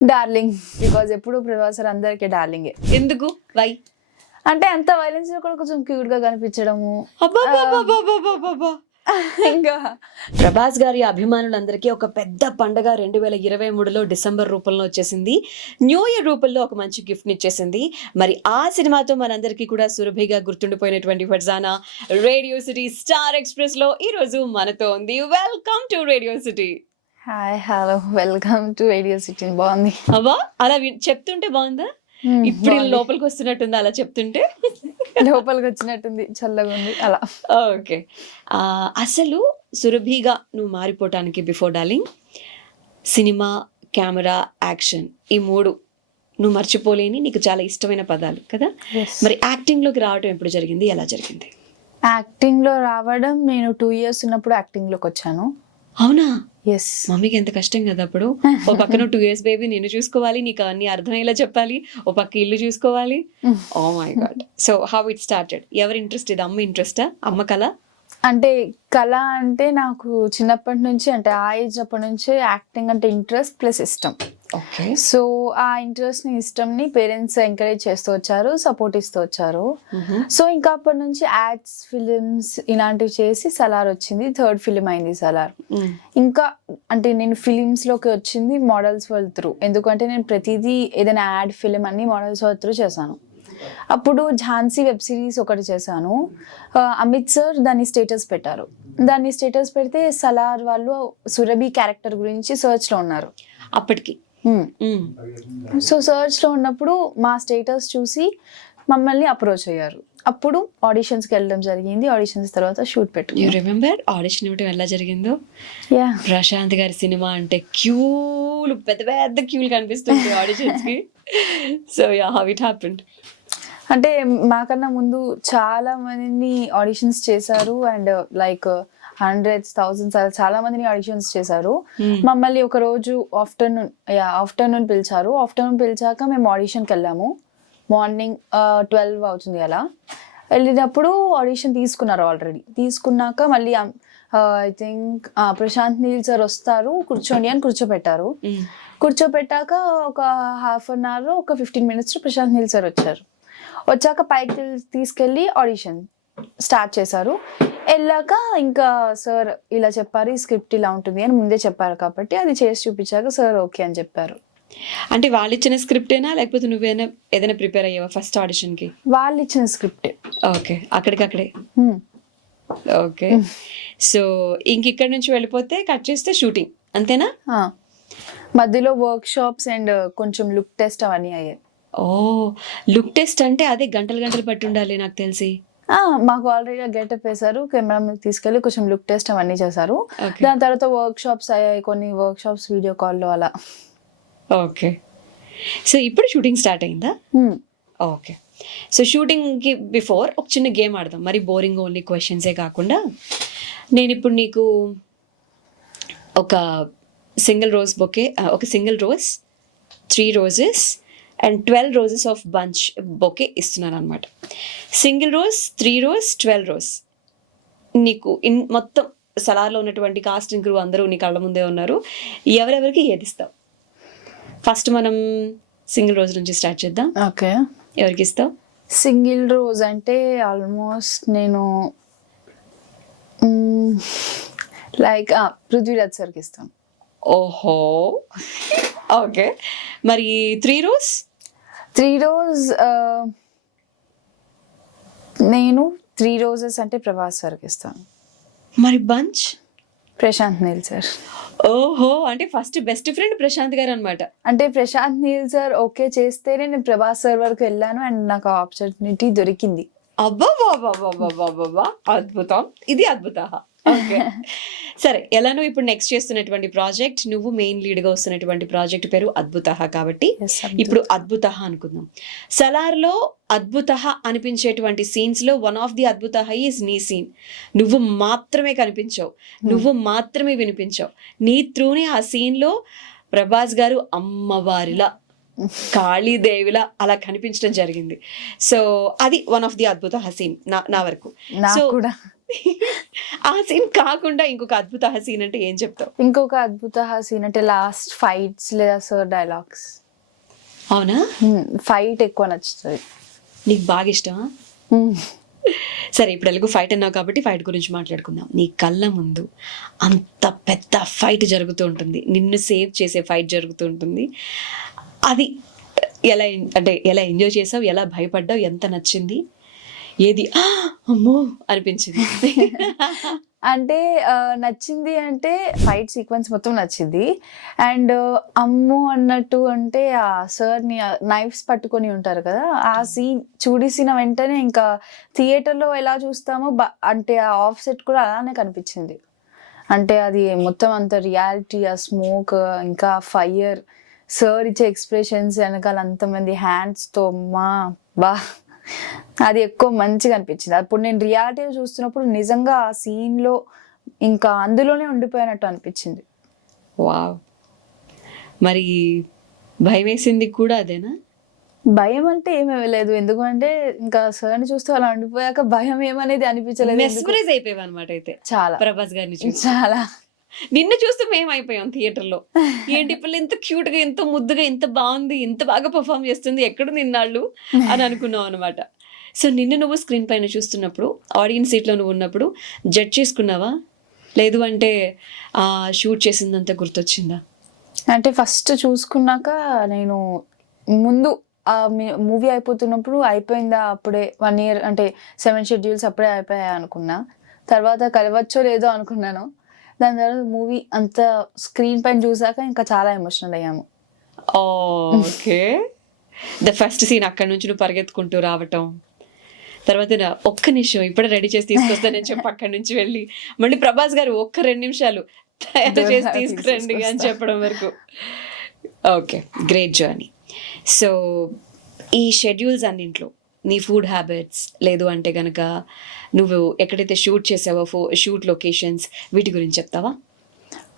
Darling, because ఎప్పుడు ప్రభాస్ అందరికి డార్లింగే. ఎందుకు? వై? అంటే అంత వైలెన్స్ కూడా కొంచెం క్యూట్ గా కనిపించడము. అబ్బబ్బబ్బబ్బబ్బబ్బబ్బ. ఇంకా ప్రభాస్ గారి అభిమానులందరికీ ఒక పెద్ద పండగ 2023లో డిసెంబర్ రూపంలో వచ్చేసింది. న్యూ ఇయర్ రూపంలో ఒక మంచి గిఫ్ట్ ఇచ్చేసింది. మరి ఆ సినిమాతో మనందరికీ కూడా సురభిగా గుర్తుండిపోయినటువంటి Farzana radio city star express లో ఈ రోజు మనతో ఉంది. Welcome to radio city. Hi, hello, welcome to radio city. బాగుంది. అబ్బా, అలా చెప్తుంటే బాగుందా? ఇప్పుడు లోపలికి వస్తున్నట్టుంది అలా చెప్తుంటే. లోపలికి వచ్చినట్టుంది, చల్లగా ఉంది అలా. ఓకే, అసలు సురభిగా నువ్వు మారిపోవటానికి before darling, cinema, camera, action, ఈ మూడు నువ్వు మర్చిపోలేని నీకు చాలా ఇష్టమైన పదాలు కదా. మరి యాక్టింగ్ లోకి రావడం ఎప్పుడు జరిగింది, ఎలా జరిగింది? యాక్టింగ్ లో రావడం నేను 2 years ఉన్నప్పుడు యాక్టింగ్ లోకి వచ్చాను. అవునా? ఎస్. మమ్మీకి ఎంత కష్టం కదా అప్పుడు. ఓ పక్కన 2 years బేబీ నేను చూసుకోవాలి, నీకు అన్ని అర్థమయ్యేలా చెప్పాలి, ఓ పక్క ఇల్లు చూసుకోవాలి. Oh my god. So how it started? ఎవరి ఇంట్రెస్ట్ ఇది? అమ్మ ఇంట్రెస్టా? అమ్మ కళ? అంటే కళ అంటే నాకు చిన్నప్పటి నుంచి, అంటే ఆ ఏజ్ అప్పటి నుంచి యాక్టింగ్ అంటే ఇంట్రెస్ట్ ప్లస్ ఇష్టం. ఓకే. సో ఆ ఇంట్రెస్ట్ ని, ఇష్టంని పేరెంట్స్ ఎంకరేజ్ చేస్తూ వచ్చారు, సపోర్ట్ ఇస్తూ వచ్చారు. సో ఇంకా అప్పటి నుంచి యాడ్స్, ఫిలిమ్స్ ఇలాంటివి చేసి సలార్ వచ్చింది. 3rd ఫిలిం అయింది సలార్. ఇంకా అంటే నేను ఫిలిమ్స్ లోకి వచ్చింది మోడల్స్ వరల్డ్ త్రూ. ఎందుకంటే నేను ప్రతిదీ ఏదైనా యాడ్, ఫిలిం అన్ని మోడల్స్ వరల్డ్ త్రూ చేశాను. అప్పుడు ఝాన్సీ వెబ్ సిరీస్ ఒకటి చేశాను. అమిత్ సార్ దాన్ని స్టేటస్ పెట్టారు. దాన్ని స్టేటస్ పెడితే సలార్ వాళ్ళు సురభి క్యారెక్టర్ గురించి సర్చ్ లో ఉన్నారు అప్పటికి. సో సర్చ్ లో ఉన్నప్పుడు మా స్టేటస్ చూసి మమ్మల్ని అప్రోచ్ అయ్యారు. అప్పుడు ఆడిషన్స్ కి వెళ్ళడం జరిగింది. ఆడిషన్స్ తర్వాత షూట్ పెట్టుకున్నాం. యు రిమెంబర్ ఆడిషన్ ఇవ్వడం ఎలా జరిగిందో? యా, ప్రశాంత్ గారి సినిమా అంటే క్యూలు, పెద్ద పెద్ద క్యూలు కనిపిస్తుంది ఆడిషన్స్ కి. So yeah, how it happened? అంటే మాకన్నా ముందు చాలా మందిని ఆడిషన్స్ చేశారు. అండ్ లైక్ hundreds, thousands చాలా మందిని ఆడిషన్స్ చేశారు. మమ్మల్ని ఒక రోజు ఆఫ్టర్నూన్ పిలిచారు. ఆఫ్టర్నూన్ పిలిచాక మేము ఆడిషన్కి వెళ్ళాము. మార్నింగ్ 12 అవుతుంది అలా. వెళ్ళినప్పుడు ఆడిషన్ తీసుకున్నారు. ఆల్రెడీ తీసుకున్నాక మళ్ళీ I think Prashanth Neel sir వస్తారు, కూర్చోండి అని కూర్చోపెట్టారు. కూర్చోపెట్టాక ఒక 1/2 hour, ఒక 15 minutes ప్రశాంత్ నీల్ సార్ వచ్చారు. వచ్చాక పైకి తీసుకెళ్ళి ఆడిషన్ స్టార్ట్ చేశారు. వెళ్ళాక ఇంకా సార్ ఇలా చెప్పారు, ఈ స్క్రిప్ట్ ఇలా ఉంటుంది అని ముందే చెప్పారు కాబట్టి అది చేసి చూపించాక సార్ ఓకే అని చెప్పారు. అంటే వాళ్ళు ఇచ్చిన స్క్రిప్టేనా, లేకపోతే నువ్వేనా ఏదైనా ప్రిపేర్ అయ్యావా ఫస్ట్ ఆడిషన్ కి? వాళ్ళు ఇచ్చిన స్క్రిప్టే. ఓకే, అక్కడికక్కడే. ఓకే. సో ఇంక ఇక్కడ నుంచి వెళ్ళిపోతే కట్ చేస్తే షూటింగ్ అంతేనా? మధ్యలో వర్క్ షాప్స్ అండ్ కొంచెం లుక్ టెస్ట్ అవన్నీ అయ్యాయి. ఓ, లుక్ టెస్ట్ అంటే అదే గంటలు గంటలు పట్టి ఉండాలి నాకు తెలిసి. మాకు ఆల్రెడీ గెటప్ వేశారు, కెమెరా తీసుకెళ్ళి కొంచెం లుక్ టెస్ట్ అవన్నీ చేశారు. దాని తర్వాత వర్క్ షాప్స్ అయ్యాయి, కొన్ని వర్క్ షాప్స్ వీడియో కాల్లో అలా. ఓకే. సో ఇప్పుడు షూటింగ్ స్టార్ట్ అయిందా? ఓకే. సో షూటింగ్కి బిఫోర్ ఒక చిన్న గేమ్ ఆడదాం. మరి బోరింగ్ ఓన్లీ క్వశ్చన్సే కాకుండా నేను ఇప్పుడు నీకు ఒక సింగిల్ రోజ్ బొకే, ఒక single rose, 3 roses and 12 roses of bunch bouquet ఇస్తున్నాను అనమాట. Single rose, 3 roses, 12 roses. నీకు మొత్తం సలార్లో ఉన్నటువంటి కాస్ట్ అండ్ క్రూ అందరూ నీ కళ్ళ ముందే ఉన్నారు. ఎవరెవరికి ఏది ఇస్తావు? ఫస్ట్ మనం సింగిల్ రోజ్ నుంచి స్టార్ట్ చేద్దాం. ఓకే. ఎవరికి ఇస్తావు? సింగిల్ రోజ్ అంటే ఆల్మోస్ట్ నేను లైక్ పృథ్వీరాజ్ సార్కి ఇస్తాను. ఓహో, ఓకే. మరి 3 roses? 3 roses నేను 3 roses అంటే ప్రభాస్ సార్కి ఇస్తాను. మరి బంచ్? ప్రశాంత్ నీల్ సార్. ఓహో, అంటే ఫస్ట్ బెస్ట్ ఫ్రెండ్ ప్రశాంత్ గారు అనమాట. అంటే ప్రశాంత్ నీల్ సార్ ఓకే చేస్తేనే నేను ప్రభాస్ సార్ వరకు వెళ్ళాను అండ్ నాకు ఆపర్చునిటీ దొరికింది. అబ్బా, అద్భుతం, ఇది అద్భుత. ఓకే, సరే. ఎలానో ఇప్పుడు నెక్స్ట్ చేస్తున్నటువంటి ప్రాజెక్ట్, నువ్వు మెయిన్ లీడ్ గా వస్తున్నటువంటి ప్రాజెక్ట్ పేరు అద్భుత కాబట్టి ఇప్పుడు అద్భుత అనుకుందాం. సలార్లో అద్భుత అనిపించేటువంటి సీన్స్ లో వన్ ఆఫ్ ది అద్భుత ఈజ్ నీ సీన్. నువ్వు మాత్రమే కనిపించావు, నువ్వు మాత్రమే వినిపించావు. నీ త్రూనే ఆ సీన్ లో ప్రభాస్ గారు అమ్మవారిలా, కాళీదేవిలా అలా కనిపించడం జరిగింది. సో అది వన్ ఆఫ్ ది అద్భుత సీన్ నా వరకు. సో ఆ సీన్ కాకుండా ఇంకొక అద్భుత సీన్ అంటే ఏం చెప్తావు? ఇంకొక అద్భుత సీన్ అంటే లాస్ట్ ఫైట్స్ లేదా సార్ డైలాగ్స్. అవునా? ఫైట్ ఎక్కువ నచ్చుతుంది. నీకు బాగా ఇష్టమా? సరే, ఇప్పుడు ఎలాగో ఫైట్ అన్నావు కాబట్టి ఫైట్ గురించి మాట్లాడుకుందాం. నీ కళ్ళ ముందు అంత పెద్ద ఫైట్ జరుగుతూ ఉంటుంది, నిన్ను సేవ్ చేసే ఫైట్ జరుగుతూ ఉంటుంది. అది ఎలా ఎంజాయ్ చేసావు, ఎలా భయపడ్డావు, ఎంత నచ్చింది, ఏది అమ్మో అనిపించింది? అంటే నచ్చింది అంటే ఫైట్ సీక్వెన్స్ మొత్తం నచ్చింది. అండ్ అమ్మో అన్నట్టు అంటే ఆ సార్ని నైఫ్స్ పట్టుకొని ఉంటారు కదా, ఆ సీన్ చూడిసిన వెంటనే ఇంకా థియేటర్లో ఎలా చూస్తామో అంటే ఆ ఆఫ్ సెట్ కూడా అలానే కనిపించింది. అంటే అది మొత్తం అంత రియాలిటీ, ఆ స్మోక్ ఇంకా ఫైర్, సార్ ఇచ్చే ఎక్స్ప్రెషన్స్ వెనకాల అంతమంది హ్యాండ్స్తో అది ఎక్కువ మంచిగా అనిపించింది. అప్పుడు నేను రియాలిటీ చూస్తున్నప్పుడు నిజంగా ఆ సీన్లో ఇంకా అందులోనే ఉండిపోయినట్టు అనిపించింది. వావ్. మరి భయం వేసింది కూడా అదేనా? భయం అంటే ఏమీ లేదు, ఎందుకంటే ఇంకా సార్ని చూస్తూ అలా ఉండిపోయాక భయం ఏమనేది అనిపించలేదు. మెస్మరైజ్ అయిపోయావు అనమాట అయితే చాలా ప్రభాస్ గారిని చూసి. చాలా. నిన్ను చూస్తూ మేము అయిపోయాం థియేటర్లో. ఏంటి పిల్ల ఎంత క్యూట్ గా, ఎంత ముద్దుగా, ఎంత బాగుంది, ఎంత బాగా పర్ఫామ్ చేస్తుంది, ఎక్కడ నిన్నాళ్ళు అని అనుకున్నావు అనమాట. సో నిన్ను నువ్వు స్క్రీన్ పైన చూస్తున్నప్పుడు, ఆడియన్స్ సీట్లో నువ్వు ఉన్నప్పుడు జడ్జ్ చేసుకున్నావా? లేదు అంటే షూట్ చేసిందంతా గుర్తొచ్చిందా? అంటే ఫస్ట్ చూసుకున్నాక నేను ముందు మూవీ అయిపోతున్నప్పుడు అయిపోయిందా అప్పుడే 1 year అంటే 7 schedules అప్పుడే అయిపోయాయి అనుకున్నా. తర్వాత కలవచ్చో లేదో అనుకున్నాను. దాని తర్వాత మూవీ అంత స్క్రీన్ పైన చూసాక ఇంకా చాలా ఎమోషనల్ అయ్యాము. ఓకే. ద ఫస్ట్ సీన్ అక్కడ నుంచి నువ్వు పరిగెత్తుకుంటూ రావటం, తర్వాత ఒక్క నిమిషం ఇప్పుడే రెడీ చేసి తీసుకొస్తానని చెప్పి అక్కడి నుంచి వెళ్ళి మళ్ళీ ప్రభాస్ గారు ఒక్క 2 నిమిషాలు తయారు చేసి తీసుకురండి అని చెప్పడం వరకు. Okay, great journey. సో ఈ షెడ్యూల్స్ అన్నింట్లో నీ ఫుడ్ హ్యాబిట్స్, లేదు అంటే కనుక నువ్వు ఎక్కడైతే షూట్ చేసావో షూట్ లొకేషన్స్, వీటి గురించి చెప్తావా?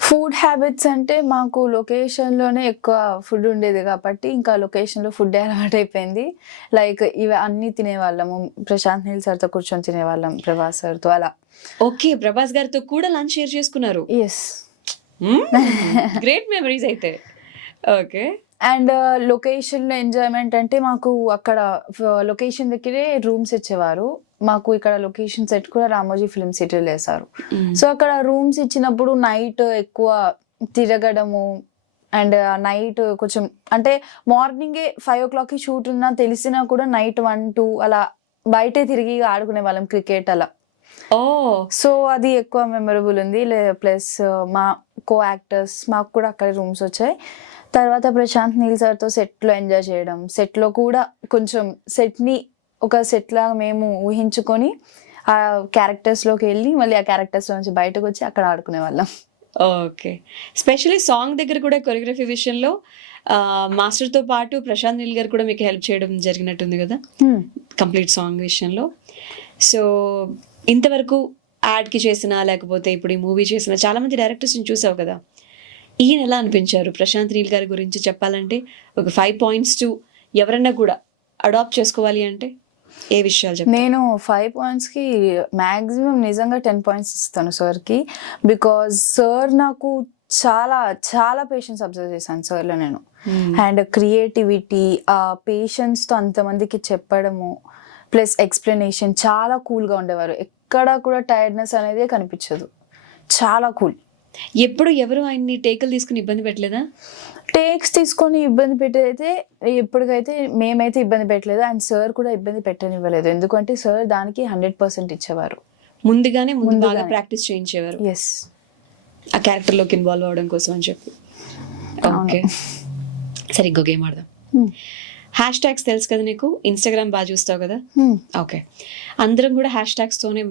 ఫుడ్ హ్యాబిట్స్ అంటే మాకు లొకేషన్లోనే ఎక్కువ ఫుడ్ ఉండేది కాబట్టి ఇంకా లొకేషన్లో ఫుడ్ అలవాటు అయిపోయింది. లైక్ ఇవి అన్నీ తినేవాళ్ళము. ప్రశాంత్ నీల్ సార్తో కూర్చొని తినేవాళ్ళం, ప్రభాస్ సార్తో అలా. ఓకే, ప్రభాస్ గారితో కూడా లంచ్ షేర్ చేసుకున్నారు. ఎస్, గ్రేట్ మెమరీస్ అయితే. ఓకే. అండ్ లొకేషన్లో ఎంజాయ్మెంట్ అంటే మాకు అక్కడ లొకేషన్ దగ్గరే రూమ్స్ ఇచ్చేవారు. మాకు ఇక్కడ లొకేషన్ సెట్ కూడా రామోజీ ఫిల్మ్ సిటీలో వేశారు. సో అక్కడ రూమ్స్ ఇచ్చినప్పుడు నైట్ ఎక్కువ తిరగడము, అండ్ నైట్ కొంచెం అంటే మార్నింగే 5 o'clockకి షూట్ ఉన్నా తెలిసినా కూడా నైట్ 1, 2 అలా బయటే తిరిగి ఆడుకునే వాళ్ళం క్రికెట్ అలా. సో అది ఎక్కువ మెమరబుల్ ఉంది. ప్లస్ మా కో యాక్టర్స్ మాకు కూడా అక్కడే రూమ్స్ వచ్చాయి. తర్వాత ప్రశాంత్ నీల్ సార్తో సెట్లో ఎంజాయ్ చేయడం, సెట్లో కూడా కొంచెం సెట్ని ఒక సెట్ లాగా మేము ఊహించుకొని ఆ క్యారెక్టర్స్లోకి వెళ్ళి మళ్ళీ ఆ క్యారెక్టర్స్లో నుంచి బయటకు వచ్చి అక్కడ ఆడుకునే వాళ్ళం. ఓకే. స్పెషల్లీ సాంగ్ దగ్గర కూడా కొరియోగ్రఫీ విషయంలో మాస్టర్తో పాటు ప్రశాంత్ నీల్ గారు కూడా మీకు హెల్ప్ చేయడం జరిగినట్టుంది కదా కంప్లీట్ సాంగ్ విషయంలో. సో ఇంతవరకు యాడ్కి చేసిన, లేకపోతే ఇప్పుడు ఈ మూవీ చేసిన చాలామంది డైరెక్టర్స్ని చూసావు కదా, ఈయన ఎలా అనిపించారు? ప్రశాంత్ నీల్ గారి గురించి చెప్పాలంటే ఒక 5 points టు ఎవరన్నా కూడా అడాప్ట్ చేసుకోవాలి అంటే ఏ విషయాలు చెప్పారు? నేను 5 pointsకి మ్యాక్సిమం నిజంగా 10 points ఇస్తాను సార్కి. బికాజ్ సార్ నాకు చాలా చాలా పేషెన్స్ అబ్జర్వ్ చేశాను సార్లో నేను. అండ్ క్రియేటివిటీ, ఆ పేషెన్స్తో అంతమందికి చెప్పడము, ప్లస్ ఎక్స్ప్లెనేషన్ చాలా కూల్గా ఉండేవారు. ఎక్కడ కూడా టైర్డ్నెస్ అనేది కనిపించదు, చాలా కూల్. ఎప్పుడు ఎవరు ఆయన్ని టేకులు తీసుకుని ఇబ్బంది పెట్టలేదా? టేక్స్ తీసుకొని ఇబ్బంది పెట్టేదైతే ఎప్పటికైతే మేమైతే ఇబ్బంది పెట్టలేదు, అండ్ సార్ కూడా ఇబ్బంది పెట్టనివ్వలేదు. ఎందుకంటే సార్ దానికి 100% ఇచ్చేవారు. ముందుగానే బాగా ప్రాక్టీస్ చేయించేవారు. ఎస్, ఆ క్యారెక్టర్లోకి ఇన్వాల్వ్ అవ్వడం కోసం అని చెప్పి. ఓకే, సరే ఇంకో గేమ్ ఆడదాం. హ్యాష్ ట్యాగ్స్ తెలుసు కదా నీకు, ఇన్స్టాగ్రామ్ బాగా చూస్తావు కదా. ఓకే, అందరం కూడా హ్యాష్ ట్యాగ్స్తోనే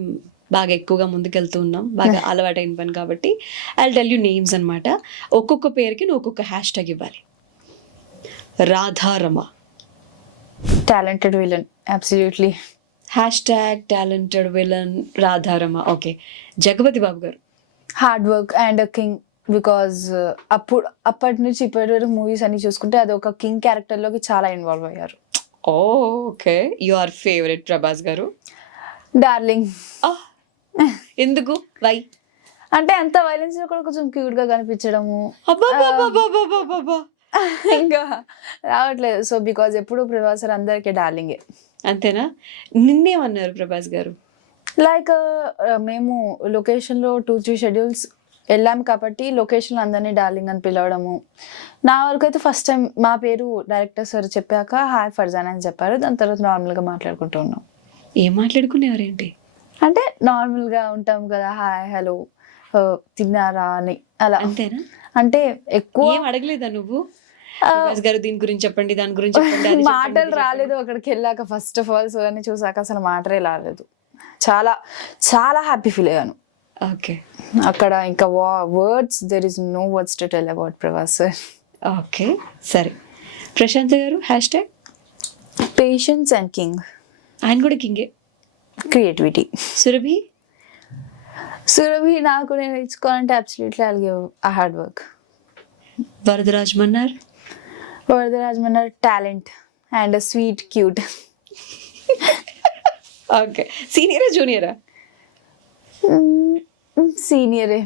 బాగా ఎక్కువగా ముందుకెళ్తూ ఉన్నాం, బాగా అలవాటైన పని కాబట్టి. ఐ టెల్ యూ నేమ్స్ అనమాట. ఒక్కొక్క పేరుకి నువ్వు ఒక్కొక్క హ్యాష్ ట్యాగ్ ఇవ్వాలి. Radharama, talented villain, absolutely. Hashtag talented villain Radharama. Okay. Jagapathi Babu గారు, hard work and king. Because అప్పటి నుంచి ఇప్పటి వరకు మూవీస్ అన్ని చూసుకుంటే అది ఒక కింగ్ క్యారెక్టర్లోకి చాలా ఇన్వాల్వ్ అయ్యారు. ఓకే. యువర్ ఫేవరెట్ ప్రభాస్ గారు? డార్లింగ్. ఎందుకు వై? అంటే అంత వైలెన్స్ లో కూడా కొంచెం క్యూట్ గా కనిపించడము అబ్బా ఇంకా రావట్లేదు. సో బికాజ్ ఎప్పుడు ప్రభాస్ సార్ అందరికీ డార్లింగే. అంతేనా? నిన్నేమన్నారు ప్రభాస్ గారు? లైక్ మేము లొకేషన్ లో 2-3 షెడ్యూల్స్ వెళ్ళాం కాబట్టి లొకేషన్ అందరినీ డార్లింగ్ అని పిలవడము. నా వరకు అయితే ఫస్ట్ టైం మా పేరు డైరెక్టర్ సార్ చెప్పాక హాయ్ ఫర్జాన్ అని చెప్పారు. దాని తర్వాత నార్మల్ గా మాట్లాడుకుంటూ ఉన్నాం. ఏం మాట్లాడుకునేవారేంటి? అంటే నార్మల్ గా ఉంటాం కదా, హాయ్ హలో తిన్నారా అని అలా. అంతేనా? అంటే ఎక్కువ ఏం అడగలేదా నువ్వు? ప్రభాస్ గారు దీని గురించి చెప్పండి, దాని గురించి చెప్పండి, అది చెప్పండి, మాటలు ఇది రాలేదు అక్కడికి వెళ్ళాక. ఫస్ట్ ఆఫ్ ఆల్ సో అని చూసాక అసలు మాటలే రాలేదు. చాలా చాలా హ్యాపీ ఫీల్ అయ్యాను చెప్పండి. ఓకే అక్కడ. ఇంకా words, there is no words to tell about Prabhas sir. Okay సరే. ప్రశాంత్ గారు hashtag patience and king. ఆయన కూడా కింగే. క్రియేటివిటీ. సురభి సురభి నాకు నేను ఇచ్చుకోవాలంటే absolutely I'll give a hard work. Varadaraj Mannar. Varadaraj Mannar talent and sweet cute. Okay సీనియరా జూనియరా? సీనియరే.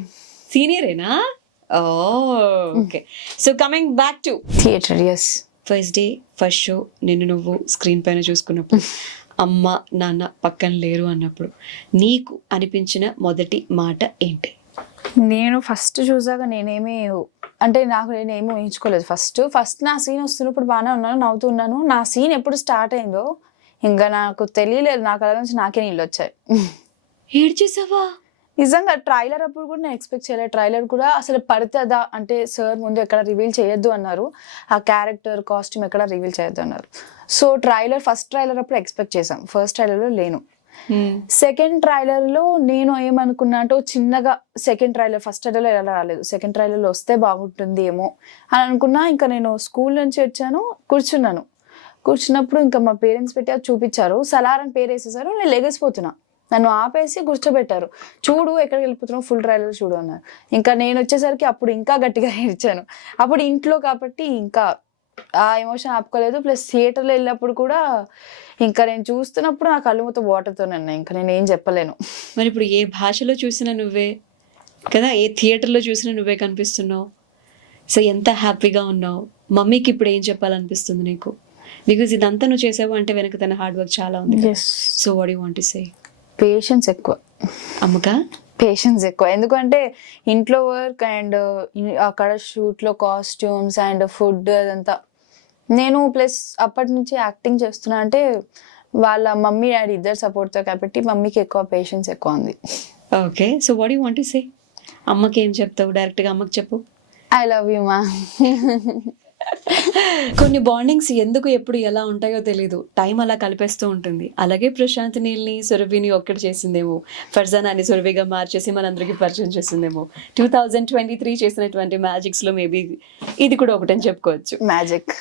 సీనియరేనా? Okay. So coming back to theatre. Yes. First day first show నిన్ను నువ్వు స్క్రీన్ పైన చూసుకున్నప్పుడు, అమ్మ నాన్న పక్కన లేరు అన్నప్పుడు నీకు అనిపించిన మొదటి మాట ఏంటి? నేను ఫస్ట్ చూసాక నేనేమి అంటే నాకు నేనేమి ఊహించుకోలేదు. ఫస్ట్ నా సీన్ వస్తున్నప్పుడు బాగానే ఉన్నాను, నవ్వుతున్నాను. నా సీన్ ఎప్పుడు స్టార్ట్ అయిందో ఇంకా నాకు తెలియలేదు. నా కళ్ళ నుంచి నాకే నీళ్ళు వచ్చాయి. ఏడ్చేసావా? నిజంగా ట్రైలర్ అప్పుడు కూడా నేను ఎక్స్పెక్ట్ చేయలేదు. ట్రైలర్ కూడా అసలు పడుతుందా అంటే సార్ ముందు ఎక్కడ రివీల్ చేయొద్దు అన్నారు. ఆ క్యారెక్టర్ కాస్ట్యూమ్ ఎక్కడ రివీల్ చేయొద్దు అన్నారు. సో ఫస్ట్ ట్రైలర్ అప్పుడు ఎక్స్పెక్ట్ చేసాం. ఫస్ట్ ట్రైలర్లో లేను. సెకండ్ ట్రైలర్లో నేను ఏమనుకున్నా అంటే చిన్నగా సెకండ్ ట్రైలర్, ఫస్ట్ ట్రైలర్లో ఎలా రాలేదు, సెకండ్ ట్రైలర్లో వస్తే బాగుంటుంది ఏమో అని అనుకున్నా. ఇంకా నేను స్కూల్ నుంచి వచ్చాను, కూర్చున్నప్పుడు ఇంకా మా పేరెంట్స్ పెట్టి అది చూపించారు. సలార్ అని పేరు వేసేసారు. నేను లెగసిపోతున్నా, నన్ను ఆపేసి కూర్చోబెట్టారు. చూడు ఎక్కడికి వెళ్ళిపోతున్నావు, ఫుల్ ట్రైలర్ చూడు అన్నారు. ఇంకా నేను వచ్చేసరికి అప్పుడు ఇంకా గట్టిగా ఏడ్చాను. అప్పుడు ఇంట్లో కాబట్టి ఇంకా ఆ ఎమోషన్ ఆపుకోలేదు. ప్లస్ థియేటర్లో వెళ్ళినప్పుడు కూడా ఇంకా నేను చూస్తున్నప్పుడు నా కళ్ళు మొత్తం వాటర్తోనే ఉన్నాయి. ఇంకా నేను ఏం చెప్పలేను. మరి ఇప్పుడు ఏ భాషలో చూసినా నువ్వే కదా, ఏ థియేటర్లో చూసినా నువ్వే కనిపిస్తున్నావు. సో ఎంత హ్యాపీగా ఉన్నావు. మమ్మీకి ఇప్పుడు ఏం చెప్పాలనిపిస్తుంది నీకు? బికాజ్ ఇదంతా నువ్వు చేసావు అంటే వెనక తన హార్డ్ వర్క్ చాలా ఉంది. So what you want to say? Patience ఎక్కువ. అమ్మకా పేషెన్స్ ఎక్కువ. ఎందుకంటే ఇంట్లో వర్క్ అండ్ అక్కడ షూట్లో కాస్ట్యూమ్స్ అండ్ ఫుడ్ అదంతా నేను ప్లస్ అప్పటి నుంచి యాక్టింగ్ చేస్తున్నా అంటే వాళ్ళ మమ్మీ డాడీ ఇద్దరు సపోర్ట్తో కాబట్టి మమ్మీకి ఎక్కువ పేషెన్స్ ఎక్కువ ఉంది. Okay. So what you want to say? అమ్మకి ఏం చెప్తావు? డైరెక్ట్గా అమ్మకి చెప్పు. ఐ లవ్ యూ మా. కొన్ని బాండింగ్స్ ఎందుకు ఎప్పుడు ఎలా ఉంటాయో తెలీదు, టైం అలా కలిపేస్తూ ఉంటుంది. అలాగే ప్రశాంత్ నీల్ని సురభిని ఒక్కటి చేసిందేమో, ఫర్జానాని సురభిగా మార్చేసి మనందరికీ పరిచయం చేసిందేమో. 2023 చేసినటువంటి మ్యాజిక్స్లో మేబీ ఇది కూడా ఒకటని చెప్పుకోవచ్చు. మ్యాజిక్.